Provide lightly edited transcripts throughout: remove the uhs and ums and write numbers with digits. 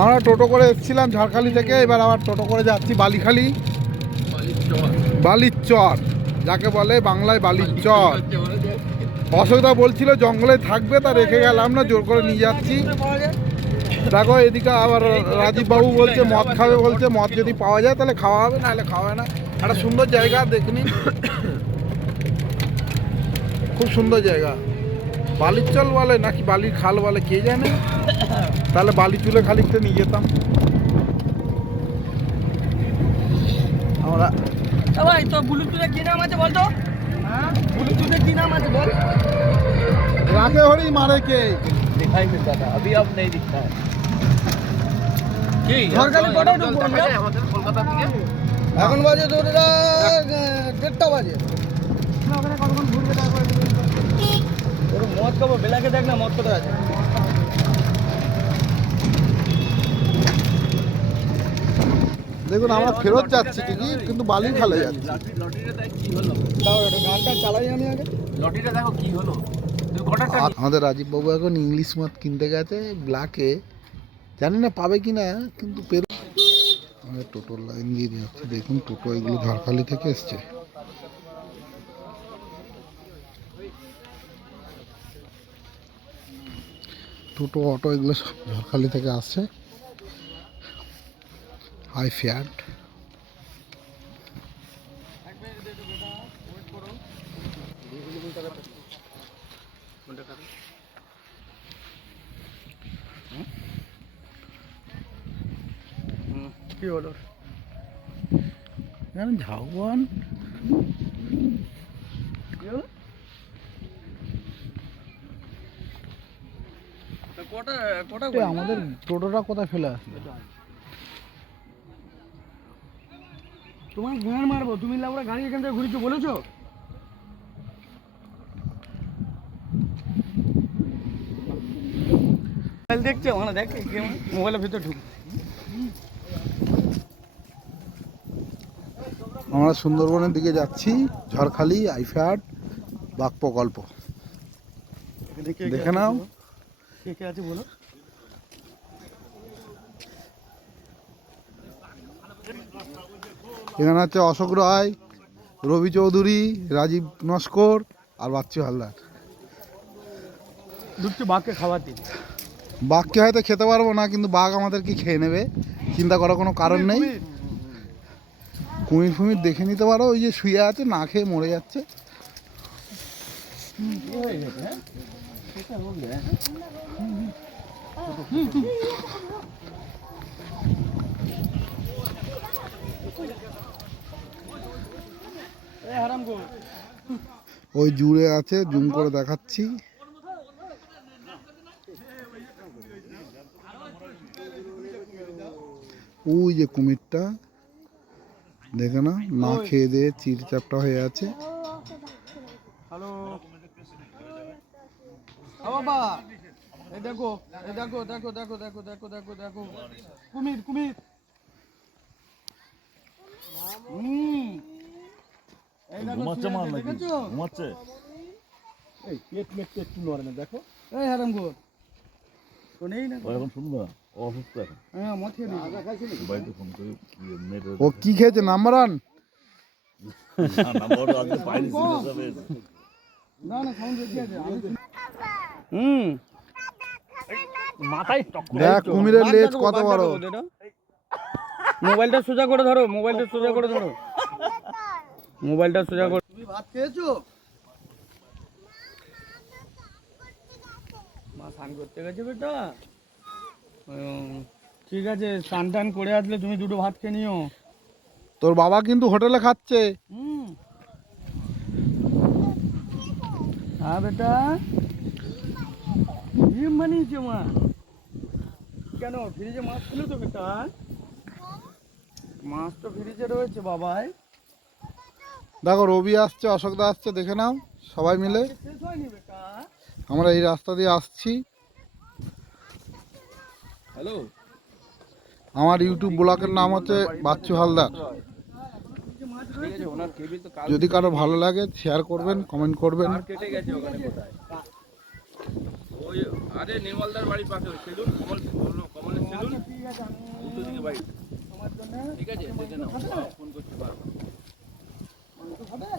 আমরা টোটো করে এসেছিলাম ঝাড়খালি থেকে, এবার আবার টোটো করে যাচ্ছি বালিখালি। বালির চর যাকে বলে বাংলায় বালির চর। অশোকদা বলছিল জঙ্গলে থাকবে, তা রেখে গেলাম না, জোর করে নিয়ে যাচ্ছি। দেখো এদিকে আবার রাজীব বাবু বলছে মদ খাবে, বলছে মদ যদি পাওয়া যায় তাহলে খাওয়া হবে, নাহলে খাওয়া হয় না। একটা সুন্দর জায়গা দেখনি, খুব সুন্দর জায়গা। বালির চল বলে নাকি বালির খাল বলে কে জানে। তাহলে বালি চুলে খালিকটা নিয়ে যেতাম আমরা। ভাই তো ব্লুটুথের কি নাম আছে বলতো? হ্যাঁ ব্লুটুথের কি নাম আছে বল। রাতে হরি মারে কে दिखाई मिलता था, अभी अब नहीं दिखता है। ঝড়খালি কটায় ঢুকবো আমরা? আমাদের কলকাতা থেকে এখন বাজে তোরা 1:30 বাজে। না ওখানে কতক্ষণ ঘুরবে তারপর ওর মদ খাবো। বেলাকে দেখ না মদ কোথায় আছে। দেখুন আমরা ফেরত যাচ্ছি ঠিকই, কিন্তু বালির খালে যাচ্ছি। লটিটা দেখ কি হলো, দাও একটু গানটা চালাই আমি আগে। লটিটা দেখো কি হলো। আমাদের রাজীব বাবু এখন ইংলিশ মদ কিনতে গেছে ব্ল্যাকে, জানি না পাবে কিনা, কিন্তু আমাদের টোটোর লাইন দিয়ে যাচ্ছে। দেখুন টোটো এগুলো ঝাড়খালি থেকে এসছে। টোটো অটো এগুলো সব ঝাড়খালি থেকে আসছে, হাই ফ্যাট। কি হলো ঝাউবন আমাদের টোটোটা কোথায় ফেলে আসলো? তোমার গান মারবো, তুমি লাউরা গাড়ি এখান থেকে ঘুরিছো বলেছো? মোবাইল দেখছো মানে দেখ মোবাইলের ভিতরে ঢুক। আমরা সুন্দরবনের দিকে যাচ্ছি, ঝড়খালি আইফ্যাট বাঘ প্রকল্প দেখে নাও। কে কে আছে বলো। এখানে আছে অশোক রায়, রবি চৌধুরী, রাজীব নস্কর আর বাচ্চু হালদার। দুটো বাঘকে খাবার দিন। বাঘকে হয়তো খেতে পারবো না, কিন্তু বাঘ আমাদেরকে খেয়ে নেবে, চিন্তা করার কোনো কারণ নেই। কুমির ফুমির দেখে নিতে পারো, ওই যে শুয়ে আছে না খেয়ে মরে যাচ্ছে। ওই জুড়ে আছে, জুম করে দেখাচ্ছি। ওই যে কুমিরটা দেখে না, না খেয়ে দিয়ে চিরচাপটা হয়ে আছে। হ্যালো বাবা, এই দেখো এই দেখো দেখো দেখো দেখো দেখো দেখো দেখো কুমির কুমির। এই দেখো দেখেছো? ঘুমাচ্ছে। এই পেট মেট একটু নড়ে না, দেখো। এই হারাম গো তো নেই না এখন শুনবো না, অসুস্থ এখন। হ্যাঁ মদ খেয়ে নিই। বাড়িতে ফোন করে ও কি খেয়েছে নাম্বার ওয়ান? নাম্বার আজকে পাইনি, সিরিয়াস হবে। না না সাউন্ড বেশি আছে। মাথায় দেখ কুমিরের লেজ কত বড়। মোবাইলটা সোজা করে ধরো, মোবাইলটা সোজা করে ধরো, মোবাইলটা সোজা করে। তুমি ভাত খেয়েছো? মা স্নান করতে গেছে বেটা। ঠিক আছে, স্নান টান করে আসলে তুমি দুটো ভাত খেয়ে নিও। তোর বাবা কিন্তু হোটেলে খাচ্ছে। হ্যাঁ বেটা, ডিম বানিয়েছে মা। কেন ফ্রিজে মাছ ছিল তো বেটা? মাছ তো ফ্রিজে রয়েছে বাবাই। দেখো রবি আসছে, অশোকদা আসছে, দেখে নাও সবাই মিলে। শেষ হয়নি বেটা। আমরা এই রাস্তা দিয়ে আসছি। হ্যালো, আমার ইউটিউব ব্লগের নাম হচ্ছে বাচ্চু হালদার। যদি কারো ভালো লাগে শেয়ার করবেন, কমেন্ট করবেন। কেটে গেছে ওখানে কোথায়? ওই আরে নির্মলদার বাড়ির পাশে সেলুন, কমলের সেলুন। তোমার জন্য ঠিক আছে দেখে নাও ফোন করতে পারবো মাংস খাবে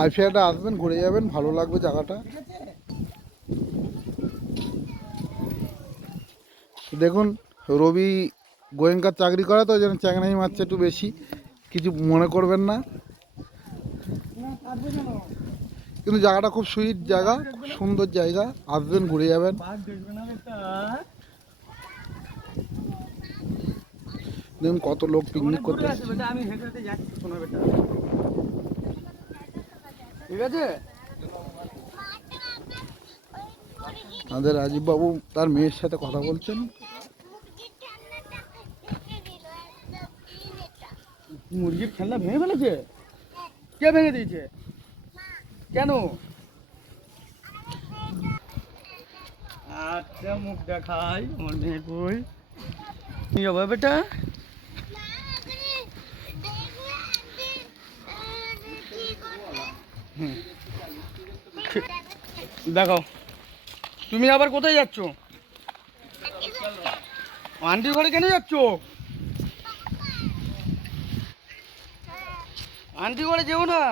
আইফিয়াটা আসবেন, ঘুরে যাবেন, ভালো লাগবে জায়গাটা। ঠিক আছে দেখুন রবি গোয়েঙ্কার চাকরি করে তো ওই জন্য চ্যাংড়াই মারছে একটু বেশি, কিছু মনে করবেন না। না কাটবে কেন কিন্তু জায়গাটা খুব সুইট জায়গা, খুব সুন্দর জায়গা, আসবেন ঘুরে যাবেন। বাঘ দেখবে না বেটা দেখুন কত লোক পিকনিক করতে আসবে আসছে। বেটা আমি হেঁটে হেঁটে যাচ্ছি শোনো বেটা ঠিক আছে আমাদের রাজীব বাবু তার মেয়ের সাথে কথা বলছেন। মুরগির খেলনা ভেঙে ফেলেছে কে ভেঙে দিয়েছে কেন আচ্ছা মুখ দেখাই আমার মেয়ে কই কি হবে বেটা হুম। দেখো তুমি আবার কোথায় যাচ্ছ আন্টির ঘরে কেন যাচ্ছ আন্টি ঘরে যেও না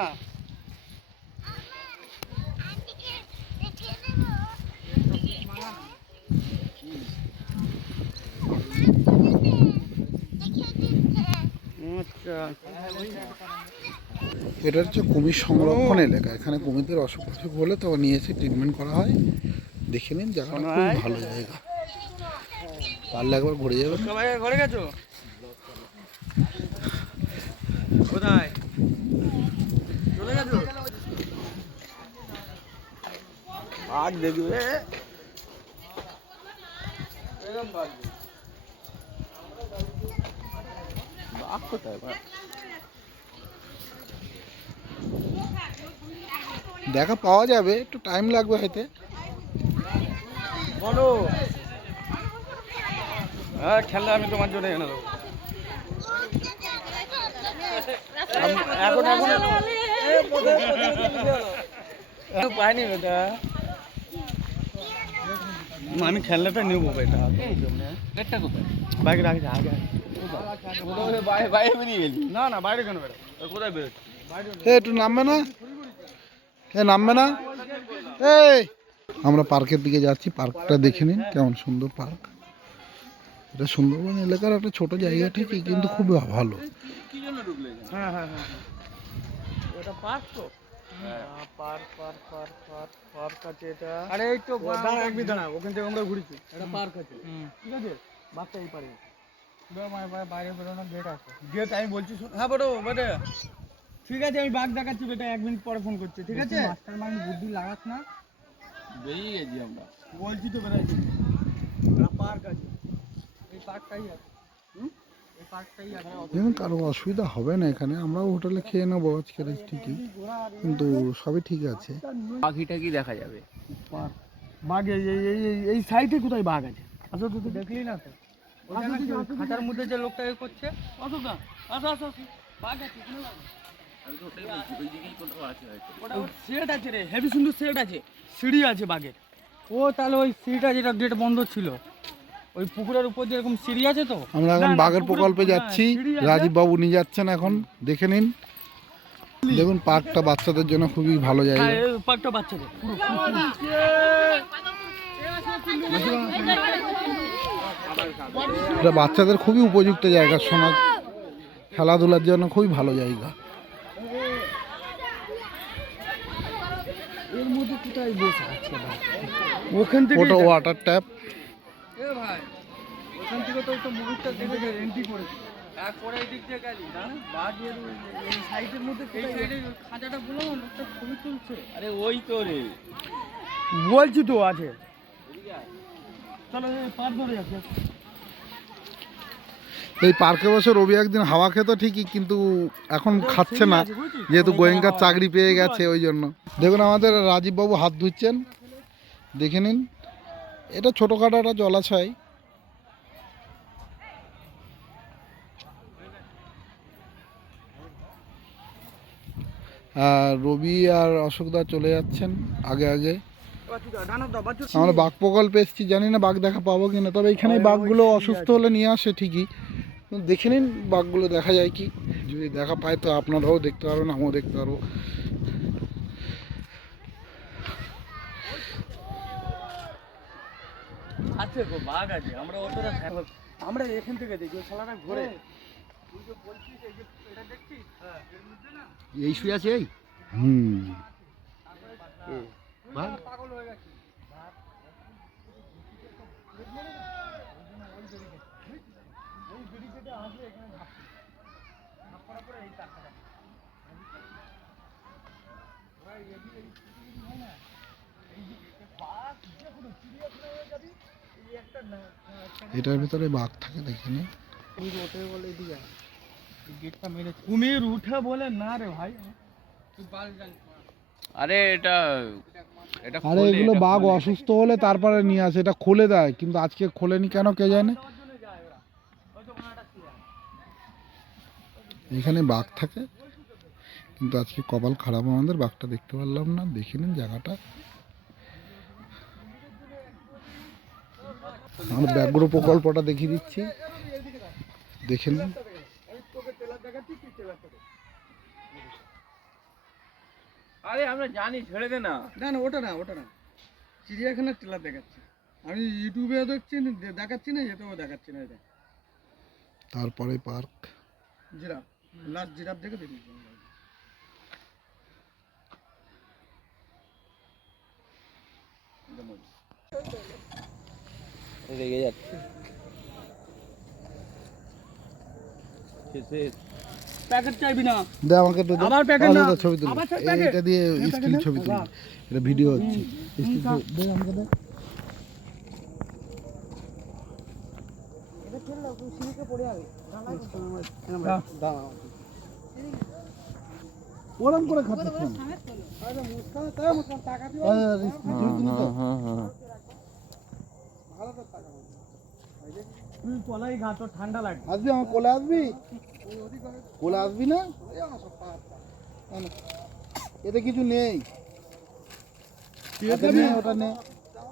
আচ্ছা এটা হচ্ছে কুমির সংরক্ষণ এলাকা, এখানে কুমিরদের অসুখ টসুখ হলে তো নিয়ে এসে ট্রিটমেন্ট করা হয়। দেখে নিন জায়গাটা খুব ভালো জায়গা, পারলে একবার ঘুরে যাবেন। সবাই ঘরে গেছো কোথায় চলে গেছো বাঘ দেখবে এরকম বাঘ বাঘ কোথায় বাঘ দেখা পাওয়া যাবে, একটু টাইম লাগবে হয়তো। বলো হ্যাঁ খেলনা আমি তোমার জন্য এনে দেবো এখন এখন পাইনি বেটা আমি খেলনাটা নেবো বেটা পেটটা কোথায় বাইরে রাখছি আগে বাইরে বেরিয়ে গেলি না না বাইরে কেন বেটা কোথায় বেরোচ্ছি একটু নামবে না, নামবে না। এই আমরা পার্কের দিকে যাচ্ছি, পার্কটা দেখে নিন কেমন সুন্দর পার্ক। এটা সুন্দরবন এলাকার একটা ছোট জায়গা ঠিকই, কিন্তু খুব ভালো। হ্যাঁ হ্যাঁ হ্যাঁ এটা পার্ক তো park park park park park আছে এটা আরে এই তো দাঁড়া একদিন দাঁড়া ওখান থেকে আমরা ঘুরেছি এটা পার্ক আছে ঠিক আছে বাচ্চা এই পারে বাইরে বেরোনোর গেট আছে গেট আমি বলছি হ্যাঁ বড় বেটা ঠিক আছে আমি বাঘ দেখাচ্ছি বেটা 1 মিনিট পরে ফোন করছি ঠিক আছে মাস্টার মাইন্ড বুদ্ধি লাগাস না বেরিয়ে গেছি আমরা বলছি তো বেরাইছি পার্ক আছে এই পার্কটাই আছে এই পার্কটাই আছে দেখুন কারো অসুবিধা হবে না, এখানে আমরাও হোটেলে খেয়ে নেবো আজকের ঠিকই, কিন্তু সবই ঠিক আছে। পাখিটা কি দেখা যাবে বাঘ এই সাইডে কোথায় বাঘ আছে আসো তুই দেখলি না তো খাতার মধ্যে যে লোকটা এ করছে আসো না আসো আসো বাঘ আছে সেট আছে রে হেভি সুন্দর সেট আছে সিঁড়ি আছে বাঘের ও তাহলে ওই সিঁড়িটা যেটা গেট বন্ধ ছিল ওই পুকুরের উপর দিয়ে এরকম সিঁড়ি আছে তো আমরা এখন বাঘের প্রকল্পে যাচ্ছি, রাজীব বাবু নিয়ে যাচ্ছেন এখন, দেখে নিন। দেখুন পার্কটা বাচ্চাদের জন্য খুবই ভালো জায়গা। পার্কটা বাচ্চাদের এটা বাচ্চাদের খুবই উপযুক্ত জায়গা, সমাজ খেলাধুলার জন্য খুবই ভালো জায়গা। এর মধ্যে কোথায় বসে আছে ওখান থেকে ওটা ওয়াটার ট্যাপ। এ ভাই ওখান থেকে তো একটা মুভিটা দেখে এন্ট্রি করেছে তারপরে এই দিক দিয়ে গেলি না বাঘের এই সাইডের মধ্যে এই সাইডে খাঁচাটা বললাম না লোকটা ছবি তুলছে আরে ওই তো রে বলছি তো আছে চলো পার ধরে যাচ্ছে এই পার্কে বসে রবি একদিন হাওয়া খেত ঠিকই, কিন্তু এখন খাচ্ছে না যেহেতু গোয়েঙ্কার চাকরি পেয়ে গেছে ওই জন্য। দেখুন আমাদের রাজীব বাবু হাত ধুচ্ছেন, দেখে নিন। এটা ছোটোখাটো একটা জলাশয়। আর রবি আর অশোকদা চলে যাচ্ছেন আগে আগে। আমরা বাঘ প্রকল্পে এসেছি, জানি না বাঘ দেখা পাবো কিনা, তবে এখানে বাঘগুলো অসুস্থ হলে নিয়ে আসে ঠিকই। দেখে নিন বাঘগুলো দেখা যায় কি, যদি দেখা পায় তো আপনারাও দেখতে পারবেন, আমিও দেখতে পারবো। আছে গো, বাঘ আছে, আমরা অতটা আমরা এখান থেকে দেখি ওই শালাটা ঘুরে এই শুয়ে আছে এই পাগল হয়ে গেছে। এটার ভিতরে বাঘ থাকে, দেখে নিন। কুমির উঠে বলে না রে ভাই। আরে এটা আরে এগুলো বাঘ অসুস্থ হলে তারপরে নিয়ে আসে, এটা খুলে দেয়, কিন্তু আজকে খোলেনি কেন কে জানে। এখানে বাঘ থাকে, কিন্তু আজকে কপাল খারাপ আমাদের, বাঘটা দেখতে পারলাম না। দেখে নিন জায়গাটা। আমার ব্যাঘ্র প্রকল্পটা দেখিয়ে দিচ্ছি, দেখে নিন। আরে আমরা জানি, ছেড়ে দে না। না না, ওটা না চিড়িয়াখানার ট্রেলার দেখাচ্ছি আমি, ইউটিউবেও দেখছি, দেখাচ্ছি না, এতেও দেখাচ্ছি না। এটা তারপরে পার্ক জিরাফ, লাস্ট জিরাফ দেখে বেরিয়েছি। রেগে যাচ্ছে। প্যাকেট চাইবি না, দে আমাকে একটু দে। আবার প্যাকেট না, ছবি তুলি, আবার প্যাকেট। এটা দিয়ে স্টিল ছবি তুলি, এটা ভিডিও হচ্ছে। স্টিল দে আমাকে দে। ওরম করে খাচ্ছিস কেন? তুই তলাই ঘা, তোর ঠান্ডা লাগবে। আসবি আমার কোলে, আসবি কোলে, আসবি না? এতে কিছু নেই, এতে নেই, ওটা নে,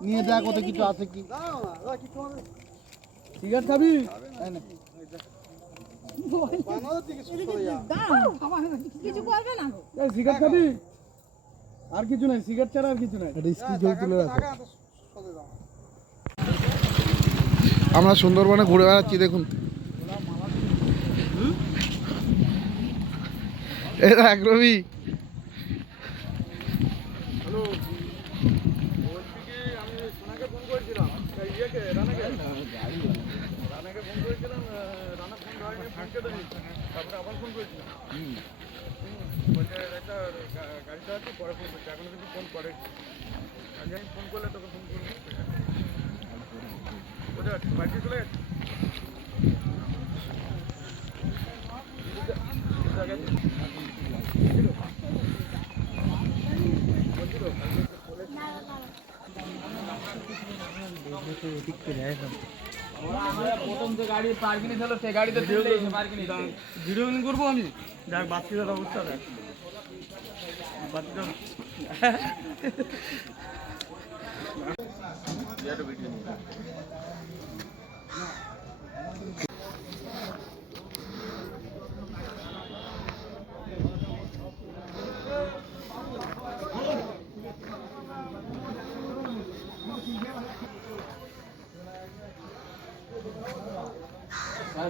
নিয়ে দেখ ওতে কিছু আছে কি। সিগারেট খাবি? এই নে। কিছু করবে না এই সিগারেট খাবি? আর কিছু নাই, সিগারেট ছাড়া আর কিছু নাই। এটা স্টিল ছবি তুলে রাখো। আমরা সুন্দরবনে ঘুরে বেড়াচ্ছি, দেখুন। এই দেখ রবি, তারপরে আবার ফোন করেছিলাম, বলছে একটা গাড়ি চালাচ্ছি, পরে ফোন করছি, এখনো কিন্তু ফোন করে। আমি ফোন করলে তোকে ফোন করবো। কোথায় আছিস? বাড়িতে চলে গেছিস? প্রথম যে গাড়ি পার্কিং ছিল সেই গাড়িতে তুললে পার্কিং ভিডিও করবো আমি। দেখ বাচ্চাদের অবস্থা, দেখ বাচ্চাদের।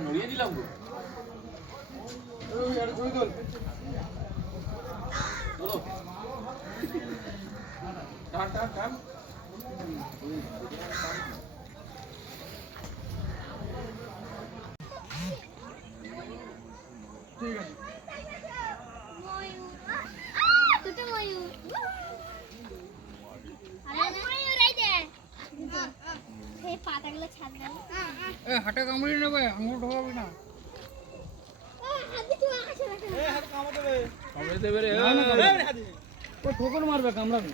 নড়িয়ে দিলাম গো। টান টান টান। ঠিক আছে। দুটো ময়ূর। আরে ময়ূর এই যে। এই পাতাগুলো ছাড় দাও। এ হাতে কামড়ে নেবে, আঙুল ঢোকাবে না। হাতে তো আসে না। হাতে কামড়ে দেবে। কামড়ে দেবে রে। ও ঠোকর মারবে, কামড়াবে।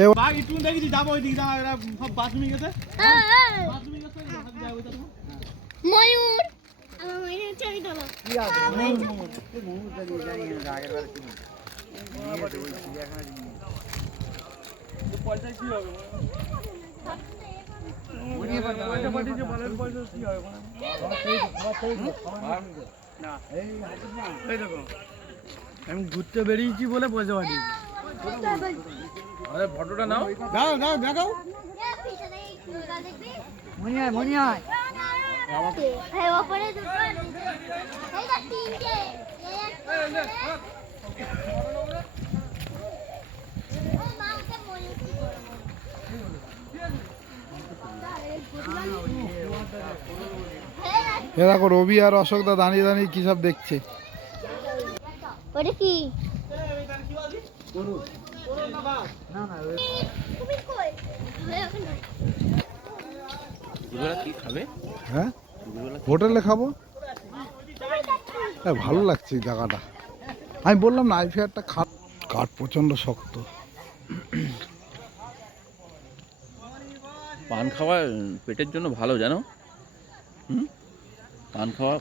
এ বাঘ একটু দেখেছি, যাবো ওইদিকে, যা এরা সব বাথরুমে গেছে। বাথরুমে গেছে, হাতে যাবে ওইটা। ময়ূর। আমার ময়ূরের ছবি তোলো। পয়সা কি হবে পয়সা পাঠিয়েছে বলেন পয়সা কি হবে না এই দেখো আমি ঘুরতে বেরিয়েছি বলে পয়সা পাঠিয়েছি আরে ফটোটা নাও দাও দাও দেখাও মনি আয় হ্যাঁ ওপরে দুটো এইটা তিনটে এই একটা ও মাকে বলেছি এ দেখো রবি আর অশোকদা দাঁড়িয়ে দাঁড়িয়ে কি সব দেখছে। ওটা কি তুমি কই দুপুরবেলা কি খাবে? হ্যাঁ হোটেলে খাবো। হ্যাঁ ভালো লাগছে এই জায়গাটা। আমি বললাম না আইফেয়ারটা কাঠ প্রচণ্ড শক্ত। পান খাওয়া পেটের জন্য ভালো জানো। পান খাওয়া